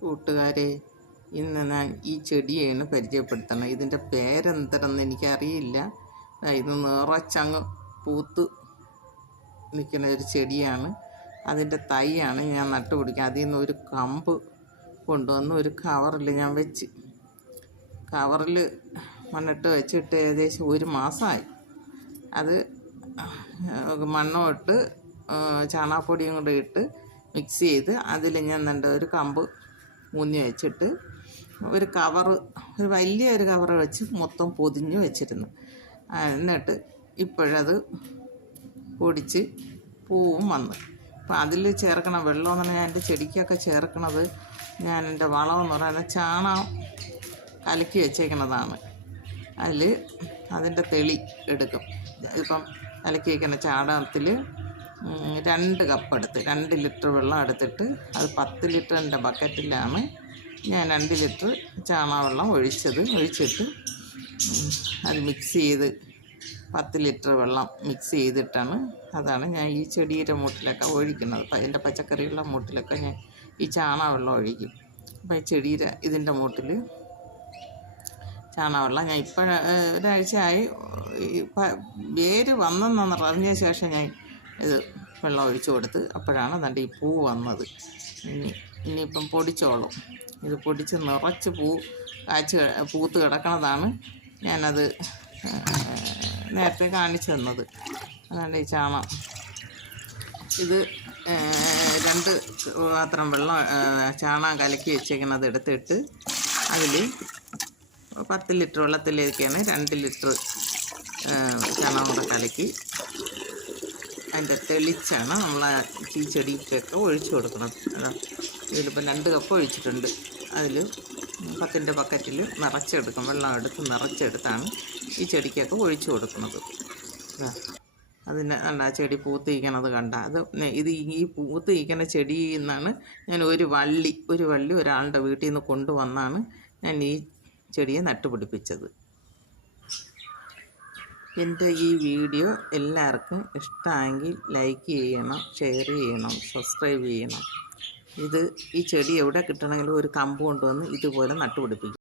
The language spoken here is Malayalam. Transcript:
കൂട്ടുകാരെ, ഇന്ന് ഞാൻ ഈ ചെടിയാണ് പരിചയപ്പെടുത്തണം. ഇതിൻ്റെ പേരെന്തരെന്ന് എനിക്കറിയില്ല. ഇത് നിറച്ചങ്ങ് പൂത്ത് നിൽക്കുന്ന ഒരു ചെടിയാണ്. അതിൻ്റെ തൈയാണ് ഞാൻ നട്ടുപിടിക്കുക. അതിൽ നിന്ന് ഒരു കമ്പ് കൊണ്ടുവന്ന് ഒരു കവറിൽ ഞാൻ വെച്ച്, കവറിൽ മണ്ണിട്ട് വെച്ചിട്ട് ഏകദേശം ഒരു മാസമായി. അത് മണ്ണും ഇട്ട് ചാണകപ്പൊടിയും കൂടെ ഇട്ട് മിക്സ് ചെയ്ത് അതിൽ ഞാൻ ഒരു കമ്പ് ഊന്നി വെച്ചിട്ട് ഒരു കവറ്, ഒരു വലിയൊരു കവറ് വെച്ച് മൊത്തം പൊതിഞ്ഞ് വെച്ചിരുന്നു. എന്നിട്ട് ഇപ്പോഴത് പൊടിച്ച് പൂവും വന്ന്. അപ്പം അതിൽ ചേർക്കണ വെള്ളം എന്ന് പറഞ്ഞാൽ എൻ്റെ ചെടിക്കൊക്കെ ചേർക്കണത്, ഞാൻ എൻ്റെ വളമെന്ന് പറയുന്നത് ചാണകം കലക്കി വെച്ചേക്കണതാണ്. അതിൽ അതിൻ്റെ തെളി എടുക്കും. ഇപ്പം കലക്കി വയ്ക്കുന്ന ചാണകത്തിൽ 2 കപ്പ് എടുത്ത് 2 ലിറ്റർ വെള്ളം എടുത്തിട്ട് അത് 10 ലിറ്ററിൻ്റെ ബക്കറ്റിലാണ് ഞാൻ 2 ലിറ്റർ ചാണകവെള്ളം ഒഴിച്ചിട്ട് അത് മിക്സ് ചെയ്ത് 10 ലിറ്റർ വെള്ളം മിക്സ് ചെയ്തിട്ടാണ് അതാണ് ഞാൻ ഈ ചെടിയുടെ മൂട്ടിലൊക്കെ ഒഴിക്കുന്നത്. അപ്പം അതിൻ്റെ പച്ചക്കറികളുടെ മൂട്ടിലൊക്കെ ഞാൻ ഈ ചാണകവെള്ളം ഒഴിക്കും. അപ്പം ഈ ചെടിയുടെ ഇതിൻ്റെ മൂട്ടിൽ ചാണകവെള്ളം ഞാൻ ഒരാഴ്ചയായി വേര് വന്നെന്ന് അറിഞ്ഞ ശേഷം ഞാൻ ഇത് വെള്ളം ഒഴിച്ചു കൊടുത്ത് അപ്പോഴാണ് അതിൻ്റെ ഈ പൂ വന്നത്. ഇനിയിപ്പം പൊടിച്ചോളും. ഇത് പൊടിച്ച് നിറച്ച് പൂത്ത് കിടക്കണതാണ്. ഞാനത് നേരത്തെ കാണിച്ചു തന്നത്. അതാണ് ഈ ചാണകം. ഇത് 2 പാത്രം വെള്ളം ചാണകം കലക്കി വെച്ചേക്കുന്നത് എടുത്തിട്ട് അതിൽ 10 ലിറ്റർ വെള്ളത്തിലേക്കാണ് 2 ലിറ്റർ ചാണകം കൂടെ കലക്കി അതിൻ്റെ തെളിച്ചാണ് നമ്മൾ ഈ ചെടിക്കൊക്കെ ഒഴിച്ചു കൊടുക്കുന്നത്. അതാ ഇതിലിപ്പോൾ 2 കപ്പ് ഒഴിച്ചിട്ടുണ്ട്. അതിൽ 10ൻ്റെ ബക്കറ്റിൽ നിറച്ചെടുക്കും. വെള്ളം എടുത്ത് നിറച്ചെടുത്താണ് ഈ ചെടിക്കൊക്കെ ഒഴിച്ചു കൊടുക്കുന്നത്. അതിന് കണ്ട ചെടി പൂത്തിരിക്കണത് കണ്ട. ഇത് ഈ പൂത്തിരിക്കുന്ന ചെടിയിൽ നിന്നാണ് ഞാൻ ഒരു വള്ളി ഒരാളുടെ വീട്ടിൽ നിന്ന് കൊണ്ടുവന്നാണ് ഞാൻ ഈ ചെടിയെ നട്ടുപിടിപ്പിച്ചത്. എൻ്റെ ഈ വീഡിയോ എല്ലാവർക്കും ഇഷ്ടമായെങ്കിൽ ലൈക്ക് ചെയ്യണം, ഷെയർ ചെയ്യണം, സബ്സ്ക്രൈബ് ചെയ്യണം. ഈ ചെടി എവിടെ കിട്ടണമെങ്കിലും ഒരു കമ്പ് കൊണ്ടുവന്ന് ഇതുപോലെ നട്ടുപിടിപ്പിക്കും.